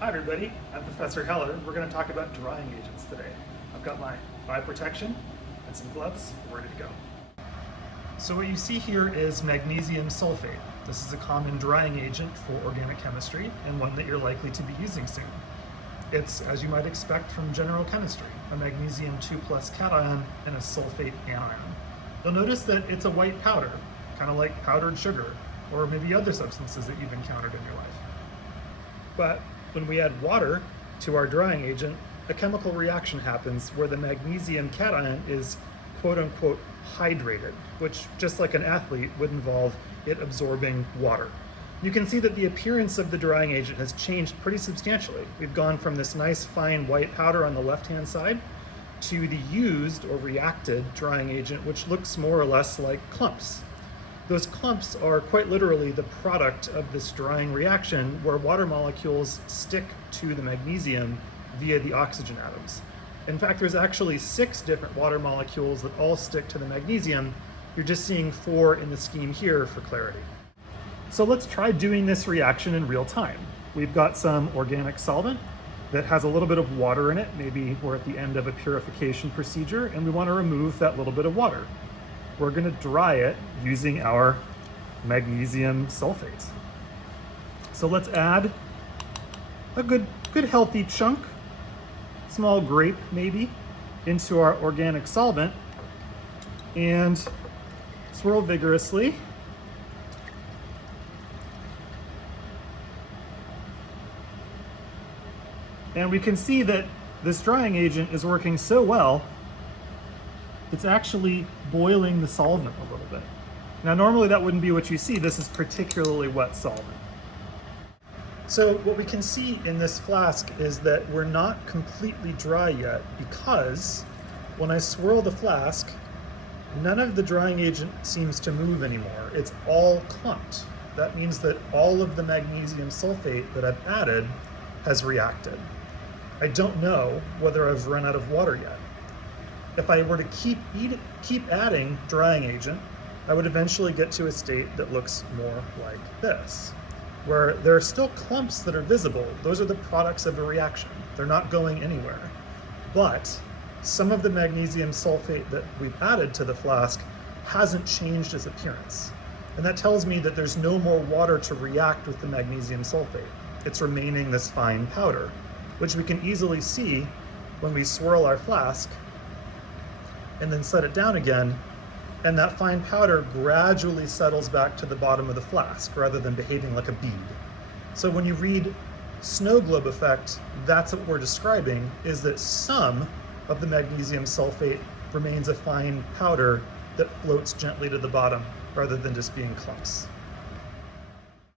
Hi everybody, I'm Professor Heller. We're going to talk about drying agents today. I've got my eye protection and some gloves ready to go. So what you see here is magnesium sulfate. This is a common drying agent for organic chemistry and one that you're likely to be using soon. It's, as you might expect from general chemistry, a magnesium 2+ cation and a sulfate anion. You'll notice that it's a white powder, kind of like powdered sugar, or maybe other substances that you've encountered in your life. But when we add water to our drying agent, a chemical reaction happens where the magnesium cation is quote-unquote hydrated, which, just like an athlete, would involve it absorbing water. You can see that the appearance of the drying agent has changed pretty substantially. We've gone from this nice fine white powder on the left-hand side to the used or reacted drying agent, which looks more or less like clumps. Those clumps are quite literally the product of this drying reaction where water molecules stick to the magnesium via the oxygen atoms. In fact, there's actually 6 different water molecules that all stick to the magnesium. You're just seeing 4 in the scheme here for clarity. So let's try doing this reaction in real time. We've got some organic solvent that has a little bit of water in it. Maybe we're at the end of a purification procedure and we want to remove that little bit of water. We're going to dry it using our magnesium sulfate. So let's add a good healthy chunk, small grape maybe, into our organic solvent and swirl vigorously. And we can see that this drying agent is working so well, it's actually boiling the solvent a little bit. Now, normally that wouldn't be what you see. This is particularly wet solvent. So what we can see in this flask is that we're not completely dry yet because when I swirl the flask, none of the drying agent seems to move anymore. It's all clumped. That means that all of the magnesium sulfate that I've added has reacted. I don't know whether I've run out of water yet. If I were to keep adding drying agent, I would eventually get to a state that looks more like this, where there are still clumps that are visible. Those are the products of a reaction. They're not going anywhere. But some of the magnesium sulfate that we've added to the flask hasn't changed its appearance. And that tells me that there's no more water to react with the magnesium sulfate. It's remaining this fine powder, which we can easily see when we swirl our flask and then set it down again, and that fine powder gradually settles back to the bottom of the flask rather than behaving like a bead. So when you read snow globe effect, that's what we're describing, is that some of the magnesium sulfate remains a fine powder that floats gently to the bottom rather than just being clumps.